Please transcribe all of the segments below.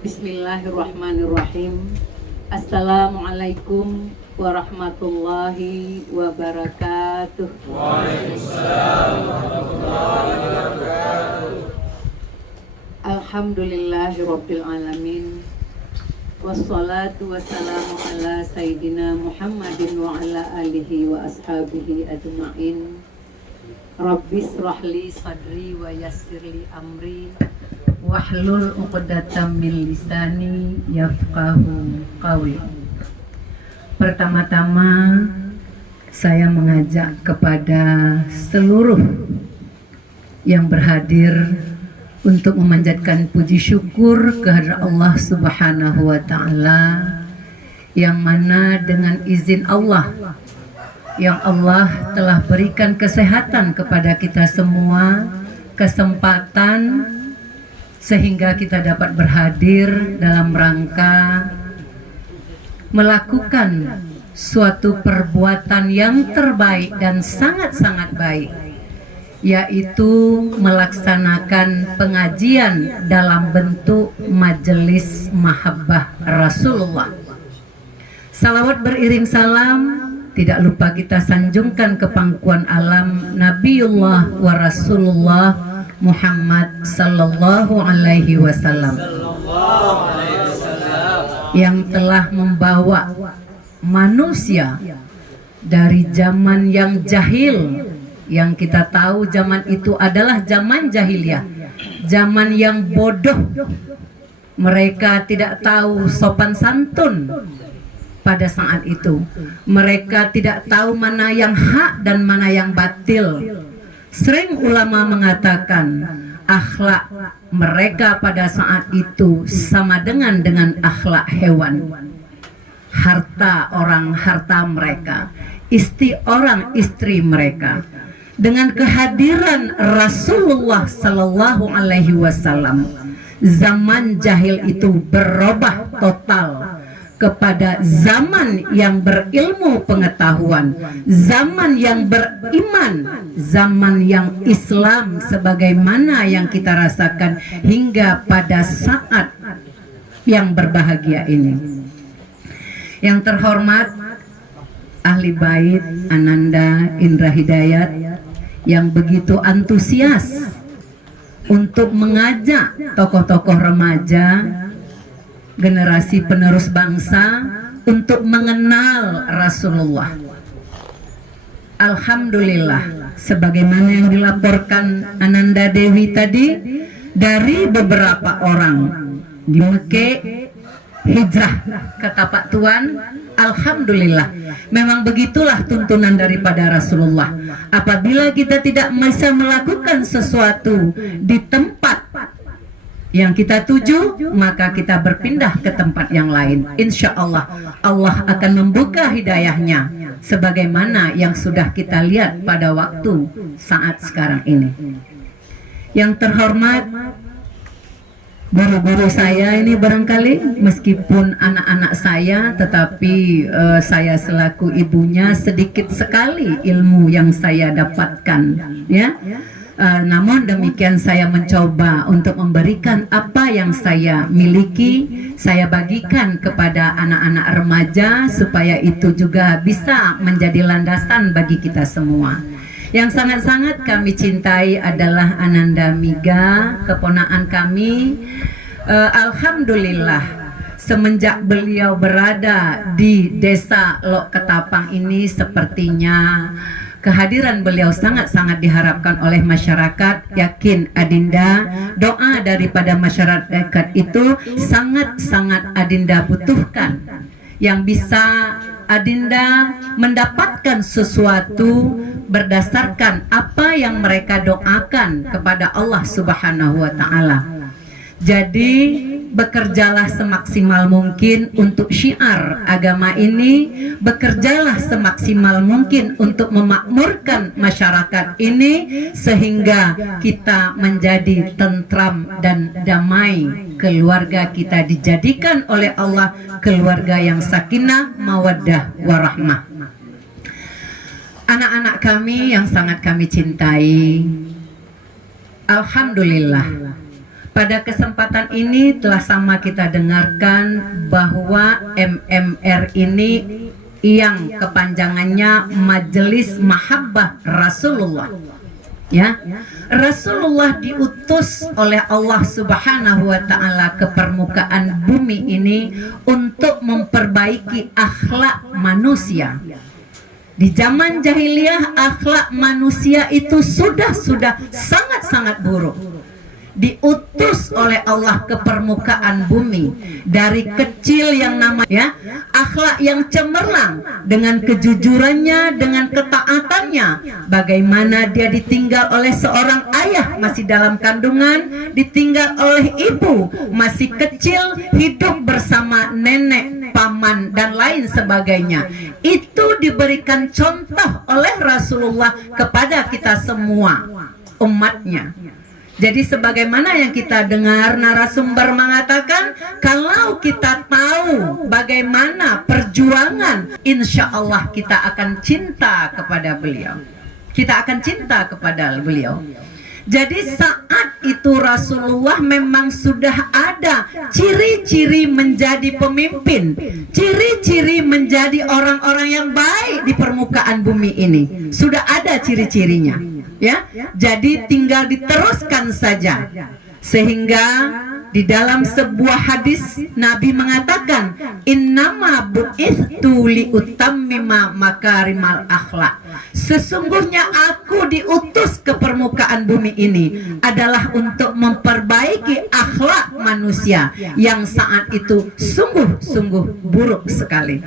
Bismillahirrahmanirrahim. Assalamualaikum warahmatullahi wabarakatuh. Waalaikumsalam warahmatullahi wabarakatuh. Alhamdulillahirabbil alamin. Wassalatu wassalamu ala sayyidina Muhammadin wa ala alihi wa ashabihi ajma'in. Rabbis rahli sadri wa yassirli amri wahlul 'uqdatam min lisani yafqahu qawli. Pertama-tama saya mengajak kepada seluruh yang berhadir untuk memanjatkan puji syukur kehadrat Allah Subhanahu wa taala, yang mana dengan izin Allah yang Allah telah berikan kesehatan kepada kita semua, kesempatan sehingga kita dapat berhadir dalam rangka melakukan suatu perbuatan yang terbaik dan sangat-sangat baik, yaitu melaksanakan pengajian dalam bentuk majelis mahabbah Rasulullah. Salawat beriring salam tidak lupa kita sanjungkan ke pangkuan alam Nabiullah wa Rasulullah Muhammad sallallahu alaihi wasallam, yang telah membawa manusia dari zaman yang jahil, yang kita tahu zaman itu adalah zaman jahiliyah, zaman yang bodoh. Mereka tidak tahu sopan santun. Pada saat itu mereka tidak tahu mana yang hak dan mana yang batil. Sering ulama mengatakan akhlak mereka pada saat itu sama dengan akhlak hewan. Harta orang harta mereka, istri orang istri mereka. Dengan kehadiran Rasulullah Sallallahu Alaihi Wasallam, zaman jahil itu berubah total kepada zaman yang berilmu pengetahuan, zaman yang beriman, zaman yang Islam sebagaimana yang kita rasakan hingga pada saat yang berbahagia ini. Yang terhormat ahli bait Ananda Indra Hidayat yang begitu antusias untuk mengajak tokoh-tokoh remaja, generasi penerus bangsa untuk mengenal Rasulullah. Alhamdulillah, sebagaimana yang dilaporkan Ananda Dewi tadi, dari beberapa orang di Mekah hijrah ke tapak Tuhan. Alhamdulillah, memang begitulah tuntunan daripada Rasulullah. Apabila kita tidak bisa melakukan sesuatu di tempat yang kita tuju, maka kita berpindah ke tempat yang lain. Insya Allah, Allah akan membuka hidayahnya sebagaimana yang sudah kita lihat pada waktu saat sekarang ini. Yang terhormat guru-guru saya ini, barangkali meskipun anak-anak saya, tetapi saya selaku ibunya sedikit sekali ilmu yang saya dapatkan, ya. Namun demikian saya mencoba untuk memberikan apa yang saya miliki, saya bagikan kepada anak-anak remaja supaya itu juga bisa menjadi landasan bagi kita semua. Yang sangat-sangat kami cintai adalah Ananda Miga, keponakan kami. Alhamdulillah, semenjak beliau berada di desa Lok Ketapang ini, sepertinya kehadiran beliau sangat-sangat diharapkan oleh masyarakat. Yakin Adinda, doa daripada masyarakat itu sangat-sangat Adinda butuhkan, yang bisa Adinda mendapatkan sesuatu berdasarkan apa yang mereka doakan kepada Allah Subhanahu wa taala. Jadi bekerjalah semaksimal mungkin untuk syiar agama ini, bekerjalah semaksimal mungkin untuk memakmurkan masyarakat ini sehingga kita menjadi tentram dan damai. Keluarga kita dijadikan oleh Allah keluarga yang sakinah, mawaddah, warahmah. Anak-anak kami yang sangat kami cintai, alhamdulillah, Pada kesempatan ini telah sama kita dengarkan bahwa MMR ini yang kepanjangannya Majelis Mahabbah Rasulullah. Ya, Rasulullah diutus oleh Allah Subhanahu wa taala ke permukaan bumi ini untuk memperbaiki akhlak manusia. Di zaman jahiliyah akhlak manusia itu sudah sangat buruk. Diutus oleh Allah ke permukaan bumi dari kecil yang namanya akhlak yang cemerlang dengan kejujurannya, dengan ketaatannya, bagaimana dia ditinggal oleh seorang ayah masih dalam kandungan, ditinggal oleh ibu masih kecil, hidup bersama nenek, paman dan lain sebagainya. Itu diberikan contoh oleh Rasulullah kepada kita semua umatnya. Jadi sebagaimana yang kita dengar, narasumber mengatakan, kalau kita tahu bagaimana perjuangan, insya Allah kita akan cinta kepada beliau. Kita akan cinta kepada beliau. Jadi saat itu Rasulullah memang sudah ada ciri-ciri menjadi pemimpin, ciri-ciri menjadi orang-orang yang baik di permukaan bumi ini. Sudah ada ciri-cirinya. Ya, jadi tinggal diteruskan saja. Sehingga di dalam sebuah hadis Nabi mengatakan, innama bu'ithtu liutammima makarimal akhlak. Sesungguhnya aku diutus ke permukaan bumi ini adalah untuk memperbaiki akhlak manusia yang saat itu sungguh buruk sekali.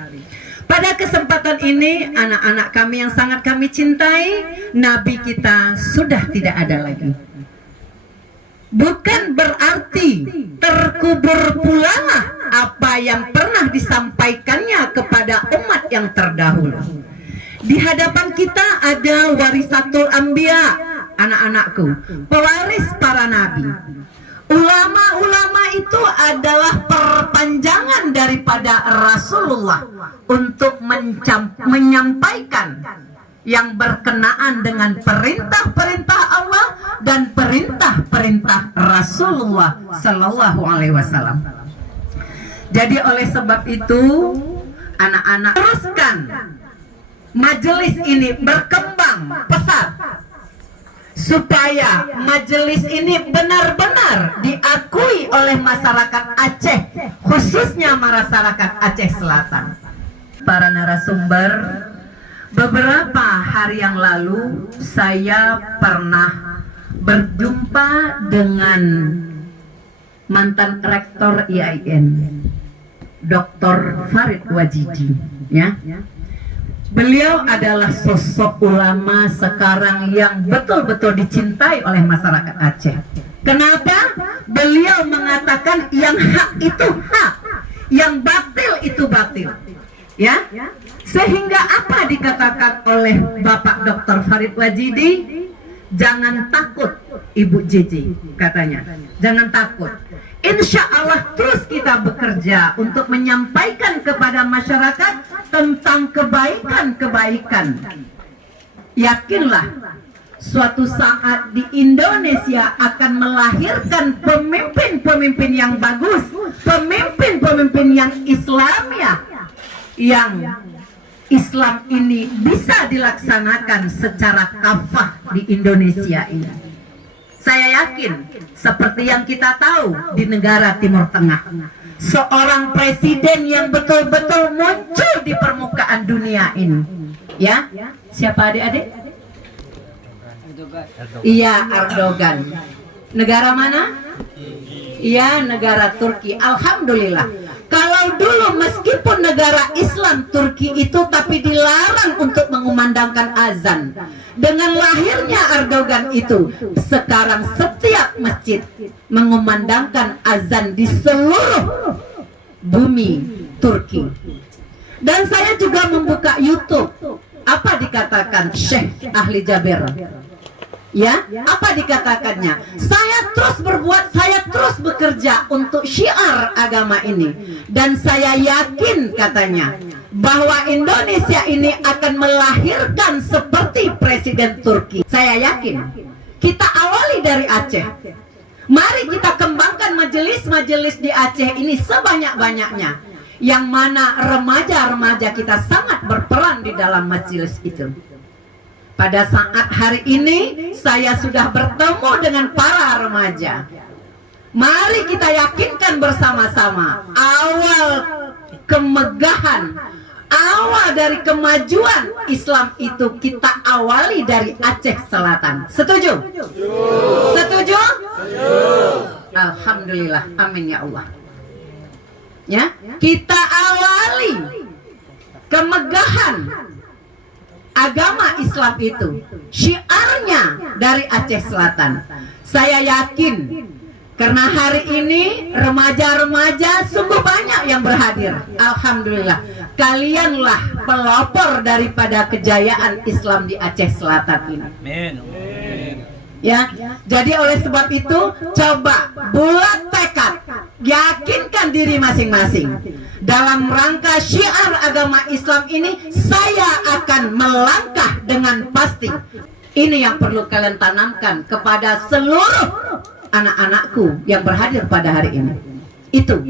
Pada kesempatan ini, anak-anak kami yang sangat kami cintai, Nabi kita sudah tidak ada lagi. Bukan berarti terkubur pula apa yang pernah disampaikannya kepada umat yang terdahulu. Di hadapan kita ada warisatul anbiya, anak-anakku, pewaris para nabi. Ulama-ulama itu adalah perpanjangan daripada Rasulullah untuk menyampaikan yang berkenaan dengan perintah-perintah Allah dan perintah-perintah Rasulullah Sallallahu Alaihi Wasallam. Jadi oleh sebab itu, anak-anak teruskan majelis ini berkembang pesat, supaya majelis ini benar-benar diakui oleh masyarakat Aceh, khususnya masyarakat Aceh Selatan. Para narasumber, beberapa hari yang lalu saya pernah berjumpa dengan mantan rektor IAIN, Dr. Farid Wajidi, ya. Beliau adalah sosok ulama sekarang yang betul-betul dicintai oleh masyarakat Aceh. Kenapa? Beliau mengatakan yang hak itu hak, yang batil itu batil. Ya, sehingga apa dikatakan oleh Bapak Dr. Farid Wajidi? Jangan takut Ibu JJ, katanya. Jangan takut. Insya Allah terus kita bekerja untuk menyampaikan kepada masyarakat tentang kebaikan-kebaikan. Yakinlah, suatu saat di Indonesia akan melahirkan pemimpin-pemimpin yang bagus, pemimpin-pemimpin yang Islamiyah, yang Islam ini bisa dilaksanakan secara kafah di Indonesia ini. Saya yakin, seperti yang kita tahu di negara Timur Tengah, seorang presiden yang betul-betul muncul di permukaan dunia ini. Ya, siapa adik-adik? Iya, Erdogan. Negara mana? Iya, negara Turki. Alhamdulillah. Kalau dulu meskipun negara Islam Turki itu tapi dilarang untuk mengumandangkan azan. Dengan lahirnya Erdogan itu, sekarang setiap masjid mengumandangkan azan di seluruh bumi Turki. Dan saya juga membuka YouTube. Apa dikatakan Syekh Ahli Jaber? Ya, apa dikatakannya? Saya terus berbuat, saya terus bekerja untuk syiar agama ini. Dan saya yakin, katanya, bahwa Indonesia ini akan melahirkan seperti Presiden Turki. Saya yakin. Kita awali dari Aceh. Mari kita kembangkan majelis-majelis di Aceh ini sebanyak-banyaknya, yang mana remaja-remaja kita sangat berperan di dalam majelis itu. Pada saat hari ini saya sudah bertemu dengan para remaja. Mari kita yakinkan bersama-sama, awal kemegahan, awal dari kemajuan Islam itu kita awali dari Aceh Selatan. Setuju? Setuju? Alhamdulillah, amin ya Allah. Ya, kita awali kemegahan agama Islam itu, syiarnya dari Aceh Selatan. Saya yakin karena hari ini remaja-remaja sungguh banyak yang berhadir. Alhamdulillah, kalianlah pelopor daripada kejayaan Islam di Aceh Selatan ini. Amin. Ya, jadi oleh sebab itu coba buat tekad, yakinkan diri masing-masing. Dalam rangka syiar agama Islam ini, saya akan melangkah dengan pasti. Ini yang perlu kalian tanamkan kepada seluruh anak-anakku yang berhadir pada hari ini. Itu.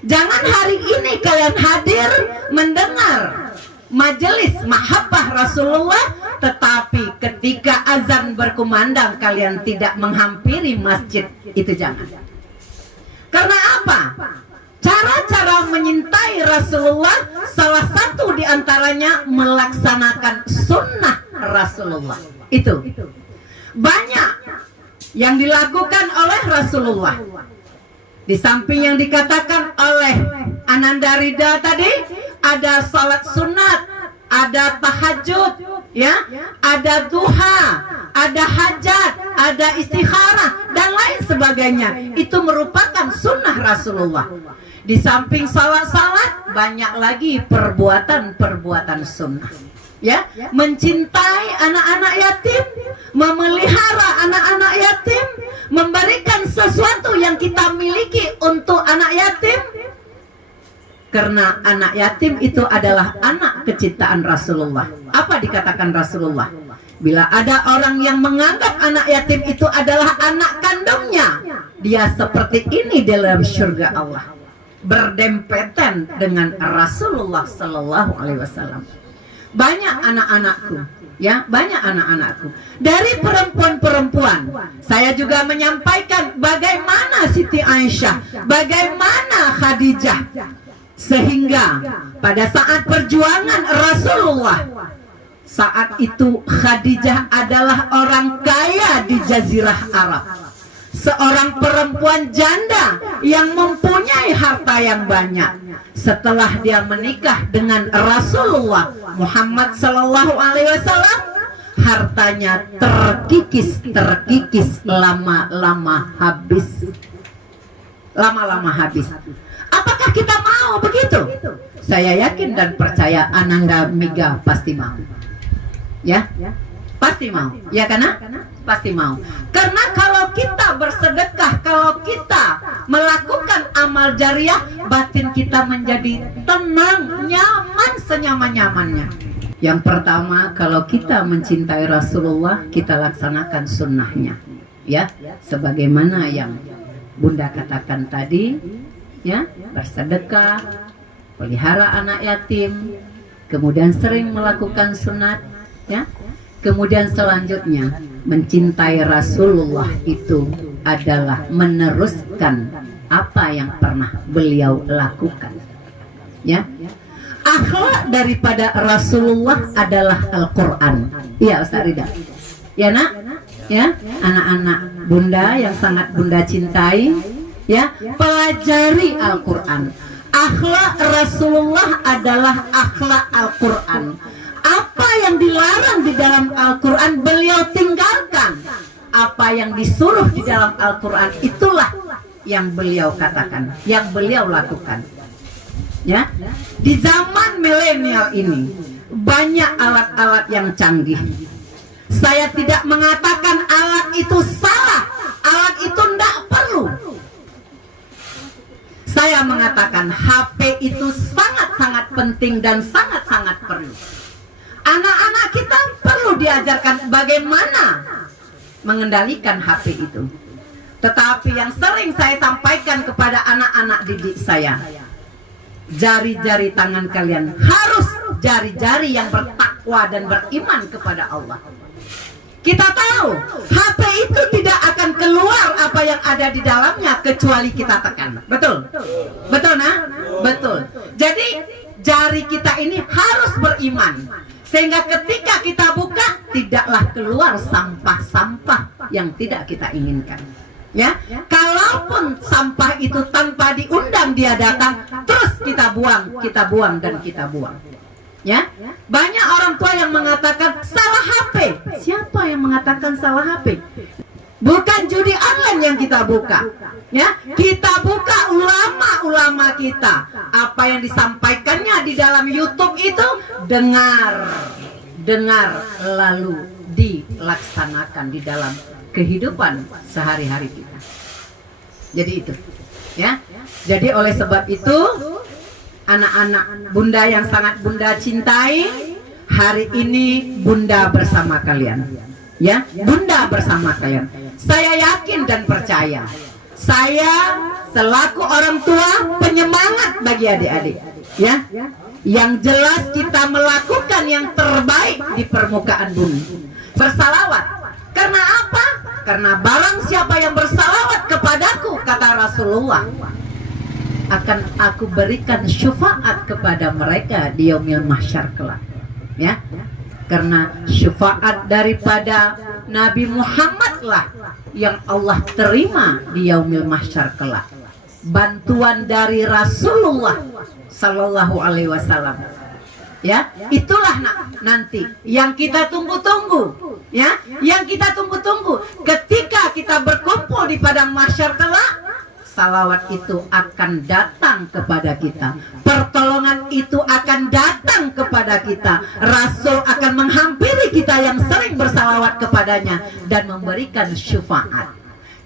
Jangan hari ini kalian hadir mendengar majelis mahabbah Rasulullah, tetapi ketika azan berkumandang kalian tidak menghampiri masjid. Itu jangan. Karena apa? Cara-cara menyintai Rasulullah, salah satu diantaranya melaksanakan sunnah Rasulullah. Itu banyak yang dilakukan oleh Rasulullah. Di samping yang dikatakan oleh Ananda Rida tadi, ada salat sunat, ada tahajud, ya, ada duha, ada hajat, ada istikharah dan lain sebagainya. Itu merupakan sunnah Rasulullah. Di samping salat-salat, banyak lagi perbuatan-perbuatan sunnah. Ya, mencintai anak-anak yatim, memelihara anak-anak yatim, memberikan sesuatu yang kita miliki untuk anak yatim. Karena anak yatim itu adalah anak kecintaan Rasulullah. Apa dikatakan Rasulullah? Bila ada orang yang menganggap anak yatim itu adalah anak kandungnya, dia seperti ini dalam surga Allah, berdempetan dengan Rasulullah Sallallahu Alaihi Wasallam. Banyak anak-anakku, ya, banyak anak-anakku dari perempuan-perempuan. Saya juga menyampaikan bagaimana Siti Aisyah, bagaimana Khadijah, sehingga pada saat perjuangan Rasulullah, saat itu Khadijah adalah orang kaya di Jazirah Arab, seorang perempuan janda yang mempunyai harta yang banyak. Setelah dia menikah dengan Rasulullah Muhammad Sallallahu Alaihi Wasallam, hartanya terkikis, lama-lama habis. Apakah kita mau begitu? Saya yakin dan percaya Ananda Miga pasti mau. Ya, pasti mau. Ya karena pasti mau. Karena kalau kita bersedekah, kalau kita melakukan amal jariah, batin kita menjadi tenang, nyaman, senyaman-nyamannya. Yang pertama, kalau kita mencintai Rasulullah, kita laksanakan sunnahnya. Ya, sebagaimana yang Bunda katakan tadi, ya, bersedekah, pelihara anak yatim, kemudian sering melakukan sunat, ya. Kemudian selanjutnya, mencintai Rasulullah itu adalah meneruskan apa yang pernah beliau lakukan. Ya, akhlak daripada Rasulullah adalah Al-Quran. Iya, Ustaz Rida. Ya nak, ya, anak-anak Bunda yang sangat Bunda cintai, ya, pelajari Al-Quran. Akhlak Rasulullah adalah akhlak Al-Quran. Apa yang dilarang di dalam Al-Quran beliau tinggalkan. Apa yang disuruh di dalam Al-Quran itulah yang beliau katakan, yang beliau lakukan. Ya, di zaman milenial ini banyak alat-alat yang canggih. Saya tidak mengatakan alat itu salah, alat itu tidak perlu. Saya mengatakan HP itu sangat-sangat penting dan sangat-sangat perlu. Anak-anak kita perlu diajarkan bagaimana mengendalikan HP itu. Tetapi yang sering saya sampaikan kepada anak-anak didik saya, jari-jari tangan kalian harus jari-jari yang bertakwa dan beriman kepada Allah. Kita tahu HP itu tidak akan keluar apa yang ada di dalamnya kecuali kita tekan. Betul? Betul nah? Betul. Jadi jari kita ini harus beriman, sehingga ketika kita buka tidaklah keluar sampah-sampah yang tidak kita inginkan. Ya, kalaupun sampah itu tanpa diundang dia datang, terus kita buang dan kita buang. Ya, banyak orang tua yang mengatakan salah HP. Siapa yang mengatakan salah HP? Bukan judi online yang kita buka. Ya, kita buka ulama-ulama kita. Apa yang disampaikannya di dalam YouTube itu dengar lalu dilaksanakan di dalam kehidupan sehari-hari kita. Jadi itu, ya. Jadi oleh sebab itu, anak-anak Bunda yang sangat Bunda cintai, hari ini Bunda bersama kalian. Ya, Bunda bersama kalian. Saya yakin dan percaya, saya selaku orang tua penyemangat bagi adik-adik. Ya, yang jelas kita melakukan yang terbaik di permukaan bumi. Bersalawat. Karena apa? Karena barang siapa yang bersalawat kepadaku, kata Rasulullah, akan aku berikan syafaat kepada mereka di yaumil mahsyar kelak. Ya, karena syafaat daripada Nabi Muhammad lah yang Allah terima di yaumil mahsyar kelak. Bantuan dari Rasulullah Sallallahu Alaihi Wasallam. Ya, itulah nanti yang kita tunggu-tunggu. Ya, yang kita tunggu-tunggu ketika kita berkumpul di padang mahsyar kelak. Salawat itu akan datang kepada kita, pertolongan itu akan datang kepada kita, Rasul akan menghampiri kita yang sering bersalawat kepadanya dan memberikan syafaat.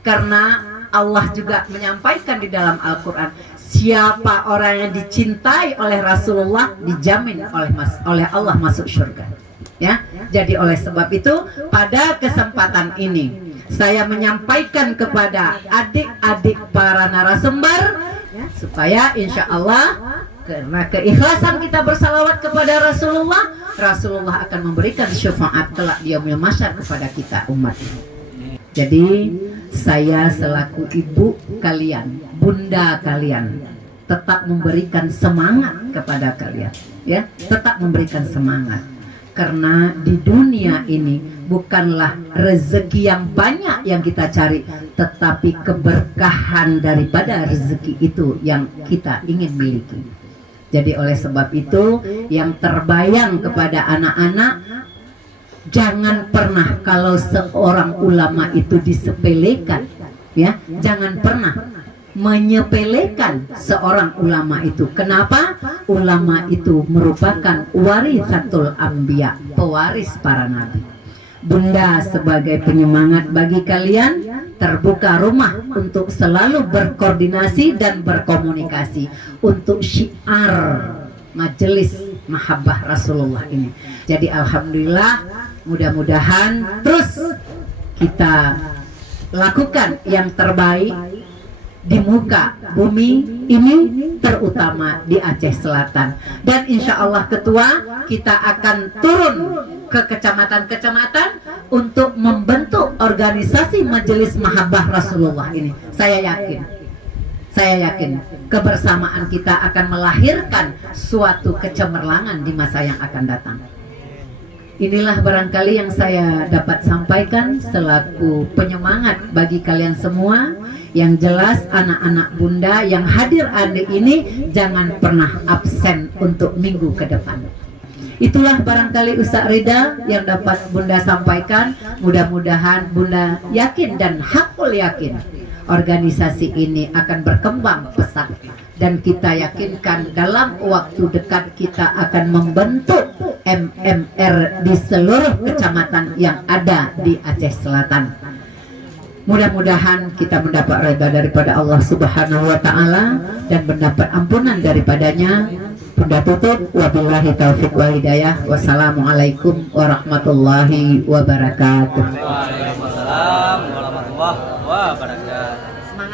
Karena Allah juga menyampaikan di dalam Al-Quran, siapa orang yang dicintai oleh Rasulullah dijamin oleh Allah masuk surga. Ya, jadi oleh sebab itu pada kesempatan ini saya menyampaikan kepada adik-adik para narasumber supaya insya Allah karena keikhlasan kita bersalawat kepada Rasulullah, Rasulullah akan memberikan syafaat kelak di yaumil mahsyar kepada kita umat ini. Jadi saya selaku ibu kalian, bunda kalian, tetap memberikan semangat kepada kalian, ya, tetap memberikan semangat. Karena di dunia ini bukanlah rezeki yang banyak yang kita cari, tetapi keberkahan daripada rezeki itu yang kita ingin miliki. Jadi oleh sebab itu, yang terbayang kepada anak-anak, jangan pernah kalau seorang ulama itu disepelekan, ya, jangan pernah menyepelekan seorang ulama itu. Kenapa? Ulama itu merupakan warisatul anbiya, pewaris para nabi. Bunda sebagai penyemangat bagi kalian, terbuka rumah untuk selalu berkoordinasi dan berkomunikasi untuk syiar majelis mahabbah Rasulullah ini. Jadi alhamdulillah, mudah-mudahan terus kita lakukan yang terbaik di muka bumi ini, terutama di Aceh Selatan. Dan insya Allah Ketua, kita akan turun ke kecamatan-kecamatan untuk membentuk organisasi Majelis Mahabbah Rasulullah ini. Saya yakin kebersamaan kita akan melahirkan suatu kecemerlangan di masa yang akan datang. Inilah barangkali yang saya dapat sampaikan selaku penyemangat bagi kalian semua. Yang jelas anak-anak Bunda yang hadir hari ini jangan pernah absen untuk minggu ke depan. Itulah barangkali Ustaz Rida yang dapat Bunda sampaikan. Mudah-mudahan Bunda yakin dan hakul yakin organisasi ini akan berkembang pesat. Dan kita yakinkan dalam waktu dekat kita akan membentuk MMR di seluruh kecamatan yang ada di Aceh Selatan. Mudah-mudahan kita mendapat redha daripada Allah Subhanahu wa Ta'ala dan mendapat ampunan daripadanya. Bunda tutup, wabillahi taufiq wal hidayah. Wassalamualaikum warahmatullahi wabarakatuh. Waalaikumsalam warahmatullahi warahmatullahi wabarakatuh. Semangat.